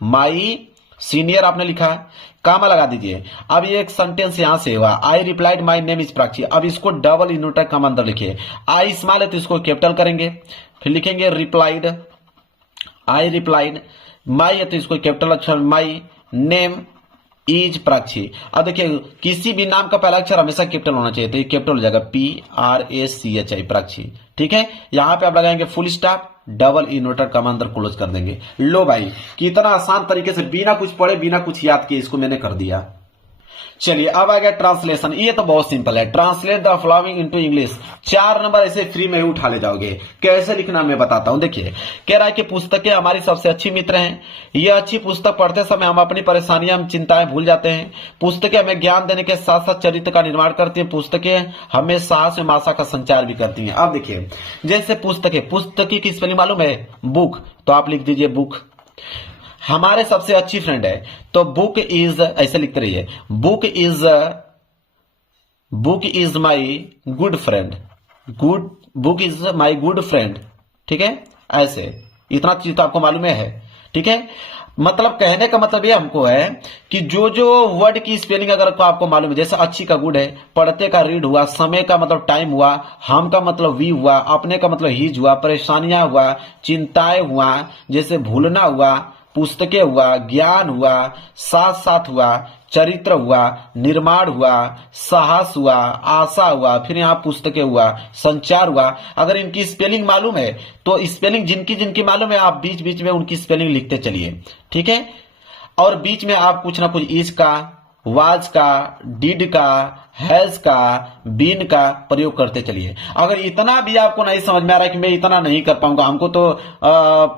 माई सीनियर आपने लिखा है, कामा लगा दीजिए। अब ये एक सेंटेंस यहां से हुआ, I replied my name is Prachi, अब इसको डबल इन्वर्टेड कॉमा अंदर लिखिए। आई स्मॉल है तो इसको कैपिटल करेंगे, फिर लिखेंगे रिप्लाइड, आई रिप्लाइड, माई है तो इसको कैपिटल अक्षर, माई नेम इज प्राची। अब देखिए किसी भी नाम का पहला अक्षर हमेशा कैपिटल होना चाहिए, तो ये कैपिटल हो जाएगा PRACHI प्राची, ठीक है। यहां पे आप लगाएंगे full stop, double inverted comma अंदर क्लोज कर देंगे। लो भाई कितना आसान तरीके से बिना कुछ पढ़े बिना कुछ याद किए इसको मैंने कर दिया। चलिए अब आ गया ट्रांसलेशन, ये तो बहुत सिंपल है, translate the following into English. 4 number ऐसे फ्री में ही उठा ले जाओगे। कैसे लिखना मैं बताता हूं। देखिए कह रहा है कि पुस्तकें हमारी सबसे अच्छी मित्र हैं, ये अच्छी पुस्तक पढ़ते समय हम अपनी परेशानियां, हम चिंताएं भूल जाते हैं। पुस्तकें हमें ज्ञान देने के साथ साथ चरित्र का निर्माण करती हैं। पुस्तकें हमें साहस एवं आशा का संचार भी करती हैं। अब देखिए जैसे पुस्तकें, पुस्तकी की स्पेलिंग मालूम है, बुक, तो आप लिख दीजिए बुक। हमारे सबसे अच्छी फ्रेंड है तो बुक इज, ऐसे लिखते रहिए, book is my good friend, good, book is my good friend, ठीक है। ऐसे इतना चीज तो आपको मालूम है, ठीक है। मतलब कहने का मतलब ये हमको है कि जो जो वर्ड की स्पेलिंग अगर आपको मालूम है, जैसे अच्छी का गुड है, पढ़ते का रीड हुआ, समय का मतलब टाइम हुआ, हम का मतलब वी हुआ, अपने का मतलब हीज हुआ, परेशानियां हुआ, चिंताएं हुआ, जैसे भूलना हुआ, पुस्तकें हुआ, ज्ञान हुआ, साथ साथ हुआ, चरित्र हुआ, निर्माण हुआ, साहस हुआ, आशा हुआ, फिर यहाँ पुस्तकें हुआ, संचार हुआ। अगर इनकी स्पेलिंग मालूम है तो स्पेलिंग जिनकी जिनकी मालूम है आप बीच बीच में उनकी स्पेलिंग लिखते चलिए, ठीक है। और बीच में आप कुछ ना कुछ इज का, वाज का, डिड का, हैज का, बीन का प्रयोग करते चलिए। अगर इतना भी आपको नहीं समझ में आ रहा है कि मैं इतना नहीं कर पाऊंगा, हमको तो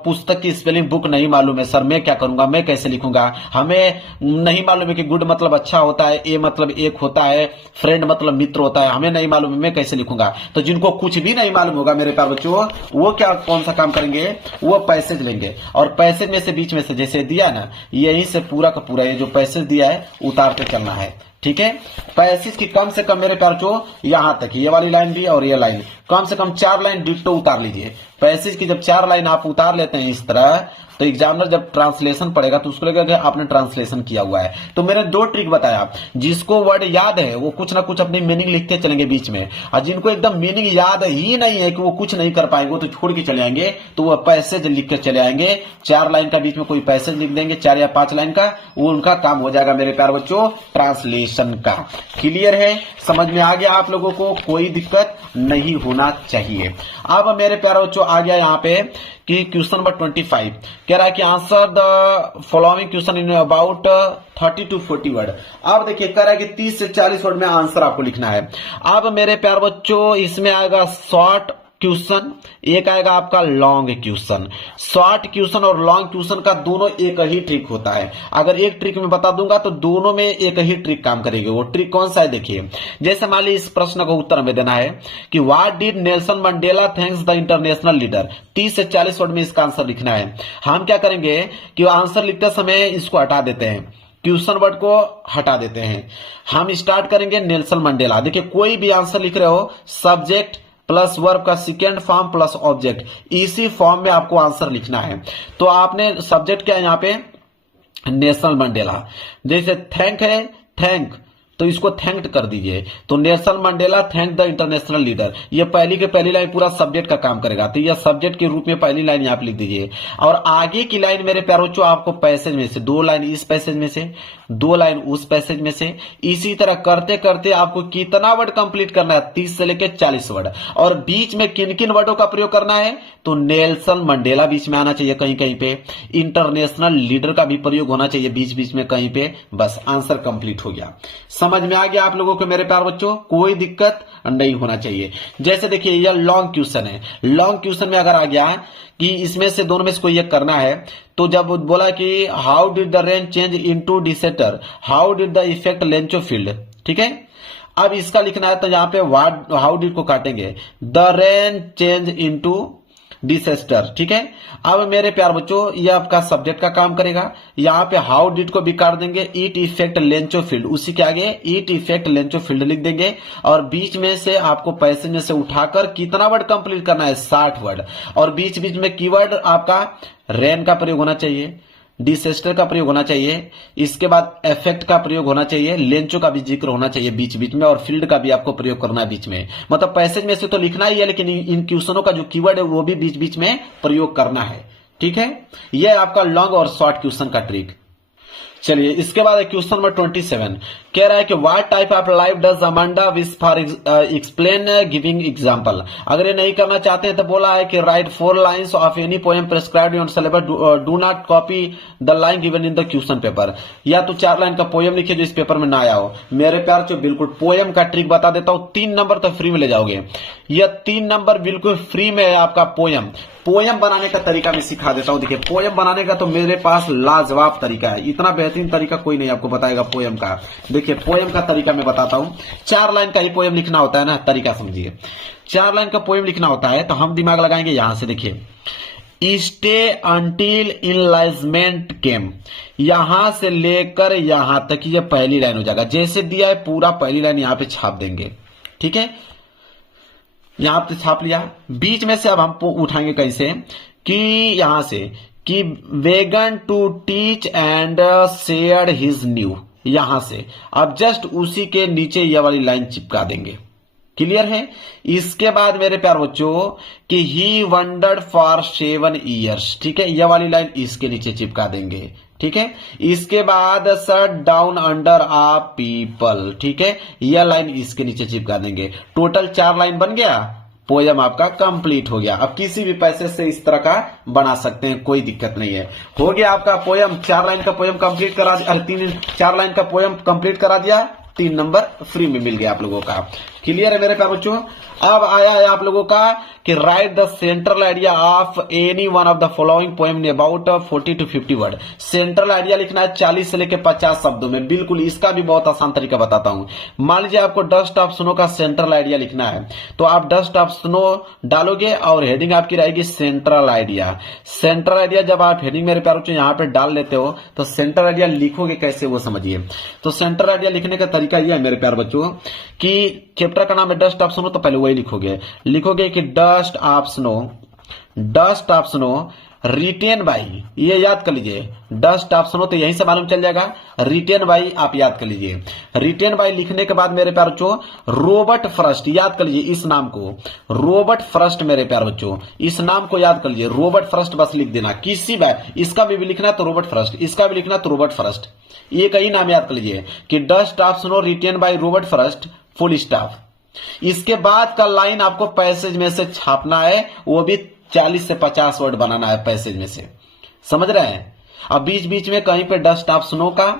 पुस्तक की स्पेलिंग बुक नहीं मालूम है सर, मैं क्या करूंगा, मैं कैसे लिखूंगा, हमें नहीं मालूम है कि गुड मतलब अच्छा होता है, ए मतलब एक होता है, फ्रेंड मतलब मित्र होता है, हमें नहीं मालूम है, मैं कैसे लिखूंगा। तो जिनको कुछ भी नहीं मालूम होगा मेरे प्यारे बच्चों, वो क्या कौन सा काम करेंगे, वो पैसेज लेंगे और पैसेज में से बीच में से जैसे दिया ना, यही से पूरा का पूरा ये जो पैसेज दिया है उतारते चलना है, ठीक है। पैसेज की कम से कम मेरे प्यारे बच्चों यहां तक, ये वाली लाइन भी और ये लाइन, कम से कम 4 लाइन डिट्टो उतार लीजिए, पैसेज की जब 4 लाइन आप उतार लेते हैं इस तरह, तो एग्जामिनर जब ट्रांसलेशन पढ़ेगा तो उसको लगेगा कि आपने ट्रांसलेशन किया हुआ है। तो मैंने 2 ट्रिक बताया, जिसको वर्ड याद है वो कुछ ना कुछ अपनी मीनिंग लिखते चलेंगे बीच में, और जिनको एकदम मीनिंग याद ही नहीं है कि वो कुछ नहीं कर पाएंगे, वो तो छोड़ के चले आएंगे, तो वो पैसेज लिख के चले आएंगे। 4 लाइन का बीच में कोई पैसेज लिख देंगे, 4 या 5 लाइन का, वो उनका काम हो जाएगा मेरे प्यारे बच्चों ट्रांसलेशन का। क्लियर है, समझ में आ गया आप लोगों को, कोई दिक्कत नहीं होना चाहिए। अब मेरे प्यारे बच्चों आ गया यहाँ पे कि क्वेश्चन नंबर 25 कह रहा है कि answer the following question in about 30 to 40 word. अब देखिए कह रहा है कि 30 से 40 वर्ड में आंसर आपको लिखना है। अब मेरे प्यारे बच्चों इसमें आएगा शॉर्ट क्वेश्चन, एक आएगा आपका लॉन्ग क्वेश्चन। शॉर्ट क्वेश्चन और लॉन्ग क्वेश्चन का दोनों एक ही ट्रिक होता है। अगर एक ट्रिक में बता दूंगा तो दोनों में एक ही ट्रिक काम करेगी। वो ट्रिक कौन सा है देखिए, जैसे मान लीजिए इस प्रश्न का उत्तर हमें देना है कि what did Nelson Mandela thanks the international leader. 30 से 40 वर्ड में इसका आंसर लिखना है। हम क्या करेंगे कि आंसर लिखते समय इसको हटा देते हैं, क्वेश्चन वर्ड को हटा देते हैं। हम स्टार्ट करेंगे नेल्सन मंडेला। देखिए कोई भी आंसर लिख रहे हो, सब्जेक्ट प्लस वर्ब का सेकेंड फॉर्म प्लस ऑब्जेक्ट, इसी फॉर्म में आपको आंसर लिखना है। तो आपने सब्जेक्ट क्या है यहाँ पे, नेल्सन मंडेला। जैसे थैंक है, थैंक, तो इसको थैंक्ड कर दीजिए। तो Nelson Mandela thank the international leader, ये पहली के पहली लाइन पूरा सब्जेक्ट का काम करेगा। तो यह सब्जेक्ट के रूप में पहली लाइन यहाँ पे लिख दीजिए। और आगे की लाइन मेरे प्यारे बच्चों आपको पैसेज में से 2 लाइन इस पैसेज में से, 2 लाइन उस पैसेज में से, इसी तरह करते करते आपको कितना वर्ड कंप्लीट करना है, 30 से लेकर 40 वर्ड। और बीच में किन किन वर्डों का प्रयोग करना है, तो नेल्सन मंडेला बीच में आना चाहिए कहीं कहीं पे, इंटरनेशनल लीडर का भी प्रयोग होना चाहिए बीच बीच में कहीं पे। बस आंसर कंप्लीट हो गया। समझ में आ गया आप लोगों को मेरे प्यारे बच्चों, कोई दिक्कत नहीं होना चाहिए। जैसे देखिए यह लॉन्ग क्वेश्चन है, लॉन्ग क्वेश्चन में अगर आ गया कि इसमें से दोनों में से कोई एक करना है, तो जब बोला कि how did the rain change into disaster, how did the effect Lencho field, ठीक है। अब इसका लिखना है तो यहाँ पे हाउ डिड को काटेंगे, the rain change into disaster, ठीक है। अब मेरे प्यार बच्चों ये आपका सब्जेक्ट का काम करेगा। यहाँ पे हाउ डिड को भी काट देंगे, इट इफेक्ट लेंचो फील्ड, उसी के आगे इट इफेक्ट लेंचो फील्ड लिख देंगे। और बीच में से आपको पैसेज में से उठाकर कितना वर्ड कंप्लीट करना है, 60 वर्ड। और बीच बीच में कीवर्ड आपका रेन का प्रयोग होना चाहिए, डिसेस्टर का प्रयोग होना चाहिए, इसके बाद इफेक्ट का प्रयोग होना चाहिए, लेंचो का भी जिक्र होना चाहिए बीच बीच में, और फील्ड का भी आपको प्रयोग करना है बीच में। मतलब पैसेज में से तो लिखना ही है, लेकिन इन क्वेश्चनों का जो कीवर्ड है वो भी बीच बीच में प्रयोग करना है, ठीक है। यह आपका लॉन्ग और शॉर्ट क्वेश्चन का ट्रिक। चलिए इसके बाद क्वेश्चन नंबर 27 कह रहा है कि what type of life does Amanda wish for explain giving example. अगर ये नहीं करना चाहते हैं तो बोला है कि right 4 lines of any poem prescribed on syllabus, do not copy the line given in the question paper. या तो 4 लाइन का पोएम लिखिए जो इस पेपर में ना आया हो। मेरे प्यार से बिल्कुल पोएम का ट्रिक बता देता हूं, 3 नंबर तो फ्री में ले जाओगे। यह 3 नंबर बिल्कुल फ्री में है आपका पोएम। पोएम बनाने का तरीका मैं सिखा देता हूं। देखिए पोएम बनाने का तो मेरे पास लाजवाब तरीका है, इतना बेहतरीन तरीका कोई नहीं आपको बताएगा पोएम का। देखिए पोएम का तरीका मैं बताता हूं। 4 लाइन का ही पोएम लिखना होता है ना, तरीका समझिए। 4 लाइन का पोएम लिखना होता है तो हम दिमाग लगाएंगे यहां से। देखिए स्टे अंटिल इनलाइजमेंट केम, यहां से लेकर यहां तक ये पहली लाइन हो जाएगा। जैसे दिया है पूरा पहली लाइन यहां पे छाप देंगे, ठीक है। यहां पे छाप लिया। बीच में से अब हम उठाएंगे कैसे कि यहां से कि began to teach and share his new, यहां से अब जस्ट उसी के नीचे यह वाली लाइन चिपका देंगे। क्लियर है। इसके बाद मेरे प्यार बच्चों कि ही वंडर्ड फॉर 7 ईयर्स, ठीक है, यह वाली लाइन इसके नीचे चिपका देंगे, ठीक है। इसके बाद शट डाउन अंडर आ पीपल, ठीक है, यह लाइन इसके नीचे चिपका देंगे। टोटल 4 लाइन बन गया, पोयम आपका कंप्लीट हो गया। अब किसी भी पैसे से इस तरह का बना सकते हैं, कोई दिक्कत नहीं है। हो गया आपका पोयम, 4 लाइन का पोयम कंप्लीट करा दिया, 4 लाइन का पोयम कंप्लीट करा दिया, 3 नंबर फ्री में मिल गया आप लोगों का। क्लियर है मेरे प्यारे बच्चों। अब आया है आप लोगों का कि right the central idea of any one of the following poem in about 40 to 50 word. Central idea लिखना है 40 से लेकर 50 शब्दों में। बिल्कुल इसका भी बहुत आसान तरीका बताता हूं। मान लीजिए आपको डस्ट ऑफ स्नो का सेंट्रल आइडिया लिखना है, तो आप डस्ट ऑफ स्नो डालोगे और हेडिंग आपकी रहेगी सेंट्रल आइडिया। सेंट्रल आइडिया जब आप हेडिंग मेरे प्यारे बच्चों यहां पे डाल लेते हो तो सेंट्रल आइडिया लिखोगे कैसे वो समझिए। तो सेंट्रल आइडिया लिखने का तरीका यह है मेरे प्यारे बच्चों कि चैप्टर का नाम है डस्ट ऑफ स्नो, तो पहले वही लिखोगे कि dust of snow dust of snow written by, ये याद कर लीजिए, डस्ट ऑफ स्नो तो यहीं से मालूम चल जाएगा, रिटेन बाई आप याद कर लीजिए। रिटेन बाई लिखने के बाद मेरे प्यार बच्चों रॉबर्ट फ्रस्ट, याद कर लीजिए इस नाम को, रॉबर्ट फ्रस्ट मेरे प्यार बच्चों, इस नाम को याद कर लीजिए, रॉबर्ट फ्रस्ट बस लिख देना। किसी बार इसका भी लिखना तो रॉबर्ट फ्रस्ट, इसका भी लिखना तो रॉबर्ट फ्रस्ट, ये कई नाम याद कर लीजिए कि dust of snow written by Robert first full stop. इसके बाद का लाइन आपको पैसेज में से छापना है, वो भी 40 से 50 वर्ड बनाना है पैसेज में से, समझ रहे हैं। अब बीच बीच में कहीं पे डस्ट ऑफ स्नो का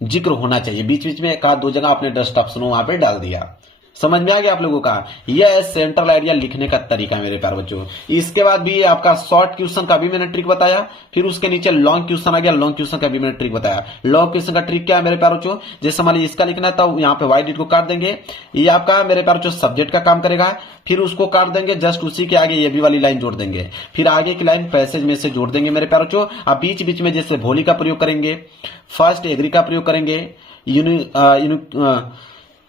जिक्र होना चाहिए, बीच बीच में एक आध दो जगह आपने डस्ट ऑफ स्नो वहां पे डाल दिया। समझ में आ गया आप लोगों का, यह सेंट्रल आइडिया लिखने का तरीका मेरे प्यारे बच्चों। इसके बाद भी आपका शॉर्ट क्वेश्चन का भी मैंने ट्रिक बताया, फिर उसके नीचे लॉन्ग क्वेश्चन आ गया, लॉन्ग क्वेश्चन का भी मैंने ट्रिक बताया। लॉन्ग क्वेश्चन का ट्रिक क्या है मेरे प्यारे बच्चों, जैसे मान लीजिए इसका लिखना है तो यहाँ पे वाइट को काट देंगे, ये आपका मेरे प्यारे बच्चों सब्जेक्ट का काम करेगा, फिर उसको काट देंगे, जस्ट उसी के आगे ये भी वाली लाइन जोड़ देंगे, फिर आगे की लाइन पैसेज में से जोड़ देंगे मेरे प्यारे बच्चों। अब बीच बीच में जैसे भोली का प्रयोग करेंगे, फर्स्ट एग्री का प्रयोग करेंगे,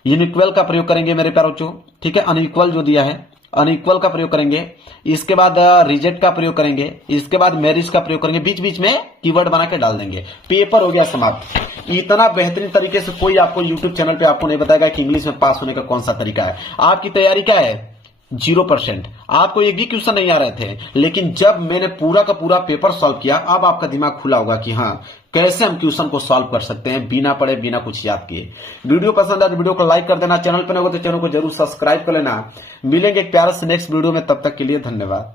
यूनिक्वल का प्रयोग करेंगे मेरे प्यारे बच्चों, ठीक है, अनइक्वल जो दिया है अनइक्वल का प्रयोग करेंगे, इसके बाद रिजेक्ट का प्रयोग करेंगे, इसके बाद मैरिज का प्रयोग करेंगे, बीच बीच में कीवर्ड बना के डाल देंगे, पेपर हो गया समाप्त। इतना बेहतरीन तरीके से कोई आपको यूट्यूब चैनल पे आपको नहीं बताएगा कि इंग्लिश में पास होने का कौन सा तरीका है। आपकी तैयारी क्या है 0%, आपको एक भी क्वेश्चन नहीं आ रहे थे, लेकिन जब मैंने पूरा का पूरा पेपर सॉल्व किया, अब आपका दिमाग खुला होगा कि हाँ कैसे हम क्वेश्चन को सॉल्व कर सकते हैं बिना पढ़े बिना कुछ याद किए। वीडियो पसंद आए तो वीडियो को लाइक कर देना, चैनल पर नहीं हो तो चैनल को जरूर सब्सक्राइब कर लेना। मिलेंगे एक प्यारे से नेक्स्ट वीडियो में, तब तक के लिए धन्यवाद।